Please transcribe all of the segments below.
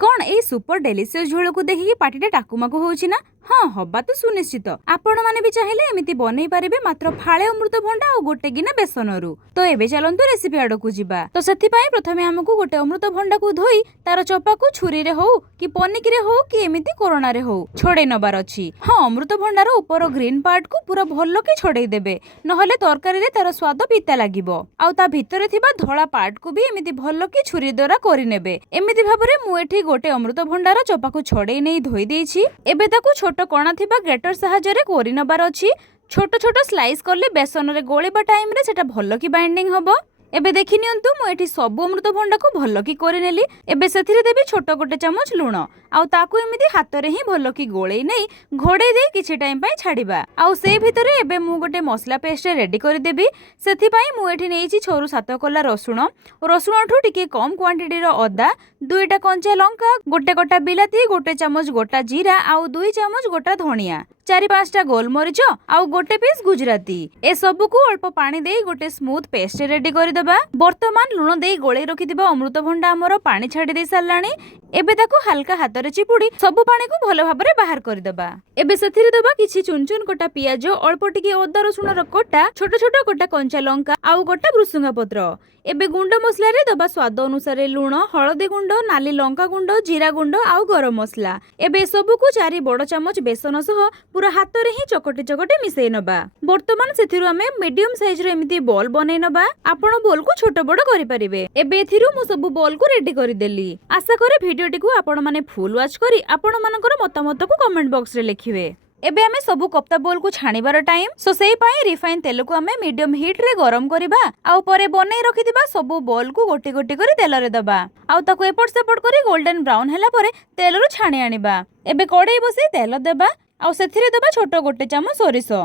कौन ए super delicious झोल को देखिए पार्टी टाकुमाकु होउछि ना। हाँ हवा तो सुनिश्चित आपण माने भी चाहिए एमती बनई पारे मात्र फाळे अमृतभंडा और गोटे गिना बेसनरू। तो एबे चलंतु रेसिपी आड़कू जिबा। तो सेथिपाई प्रथमे हमकु गोटे अमृतभंडा को धोई तार चोपा को छुरी रे हो कि पनिक रे हो कि एमिति कोरोना रे हो छोड़े नबार अछि। हाँ अमृतभंडार ऊपर ग्रीन पार्ट को पूरा भल्लो के छोड़े देबे नहले तरकारी रे तार स्वाद पिता लागिबो। आउ ता भितरे थिबा धळा पार्ट को भी एमिति भल्लो के छुरी द्वारा करि नेबे। एमिति भाबरे मु एठी गोटे अमृतभंडार चोपा को छोड़े नै धोई देछि। एबे ताकू छोट कणा थिबा ग्रेटर साहाय्य रे कोरि नबार अछि। छोट छोट स्लाइस करले बेसन रे गोळेबा टाइम रे सेटा भल्लो की बाइंडिंग हबो। एबे देखि नियंतु मु एठी सब अमृतभंडा को भल्लो की कोरि नेली। एबे सेथिरे देबी छोट गोटे चमच लूण आउ ताकू एमिति हाथ रे ही भल्लो की गोळेई नै घोड़े दे किछि टाइम पई छाडिबा। आउ से भितरे एबे मु गोटे मसला पेस्ट रेडी करि देबी। सेथि पई मु एठी नेइछि 6 ରୁ 7 कोला रसुण ठु टिके कम क्वांटिटी रो अदा, 2टा कंचा लंका, गोटे गोटा बिलाती, गोटे चमच गोटा जीरा आउ 2 चमच गोटा धनिया, 4-5टा गोलमरिच आउ गोटे पीस गुजराती। ए सब को अल्प पानी दे गोटे स्मूथ पेस्ट रेडी करि दबा। वर्तमान लूण दे गोळे रखिदिबा अमृतभंडा हमर पानी छाडी दे सारलाणी। एबे ताको हल्का हाथ रे चिपुडी सब पानी को भलो भाबरे बाहर करि दबा। एबे सेथिरे दबा किछि चुन चुन कोटा पियाज, अल्प टिके अदा रसुण रो कोटा, छोट छोट कोटा कंचा लंका आउ गोटा भृसुंगा पत्र। एबे गुंड मसला रे दबा स्वाद अनुसार लूण, हळदी गुंड, नाली लंका गुंड, जीरा गुंड आउ गरम मसला। एबे सब को 4 बड़ चमच बेसन सह पूरा हाथ रे ही चकटे चकटे मिसई नबा। वर्तमान सेथिरु हमें मीडियम साइज रे एमिति बॉल बनै नबा। आपण बॉल को छोट बड़ करि परिबे। एबे एथिरु मु सब बॉल को रेडी करि देली। आशा करे भिडियोटी को आपण माने फुल वॉच करी आपण मानकर मतामत को कमेंट बॉक्स रे लिखिबे। एबे हमें सबु कप्ता बोल को छाणीबार टाइम सो सेई पई रिफाइन तेल को हमें मीडियम हीट रे गरम करिबा। आउ परे बनै रखिदिबा सबु बॉल को गोटी गोटी करी तेल रे दबा। आउ ताको एपट सेपट करी गोल्डन ब्राउन हैला परे तेल रो छाणी आनिबा। एबे कड़ाई बसे तेल देबा आउ सेथिरे दबा छोट गोटे चमच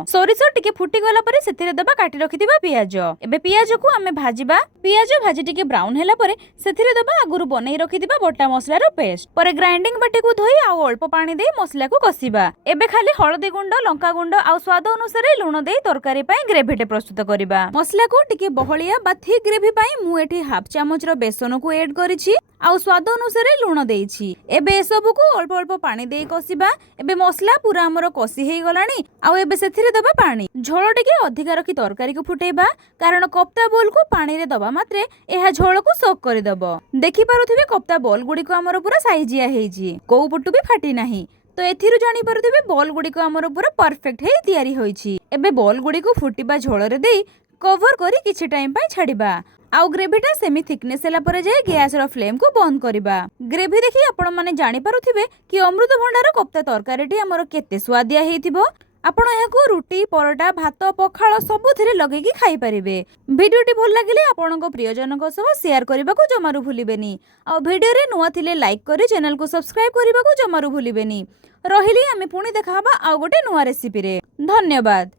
सोरिस टिके फुटी गला परे सेथिरे दबा काटी रखिदिबा पियाज। एबे पियाज को हमें भाजिबा। पियाज भाजी टिके ब्राउन हैला परे सेथिरे दबा आगुरु बनै रखिदिबा बटा मसला रो पेस्ट। परे ग्राइंडिंग बाटी को धोई आउ अल्प पानी दे मसला को कसिबा। एबे खाली हळदी गुंड, लंका गुंड आउ स्वाद अनुसार लूण दे तरकारी पई ग्रेवीटे प्रस्तुत करिबा। मसला को टिके बहलिया बा थिक ग्रेवी पई मु एठी हाफ चामच रो बेसन को ऐड करिछि आउ स्वाद अनुसार लूण देइछि। एबे सब को अल्प अल्प पानी दे कसिबा। एबे मसला पूरा हमर कसी हे गलानी आउ एबे सेथिरे दबा पानी। झोल टिके अधिका रखी तरकारी को फुटेबा कारण कप्ता बोल को पानी रे दबा मात्रे एहा झोल को सोक करि दबो। देखि पारुथिबे कप्ता बोल गुडी को हमर पूरा साइजिया हेजी, को पटु भी फाटी नाही। तो एथिरु जानि पारुथिबे बॉल गुडी को हमर पूरा परफेक्ट हे तयारी होईछि। एबे बॉल गुडी को फुटिबा झोल रे देई कवर करी किछि टाइम पई छाडिबा। आउ ग्रेवीटा सेमी थिकनेस हैला परे जाय गैस रो फ्लेम को बंद करिबा। ग्रेवी देखि आपण माने जानि पारुथिबे कि अमृतभंडार कप्ता तरकारीटी हमर केते स्वादिया हेइथिबो। आपण एहाको रुटी, परोटा, भात, पखाळ सबुथिरे लगेकी खाई परिबे। भिडियोटी भल लागिले आपणको प्रियजनक सह शेयर करबाको जमारु भूलिबेनी। आ भिडियो रे नुवा थिले लाइक करी चैनल को सब्सक्राइब करबाको जमारु भूलिबेनी। रहिली आमे पुणी देखा हबा आ गोटे नुवा रेसिपी रे। धन्यवाद।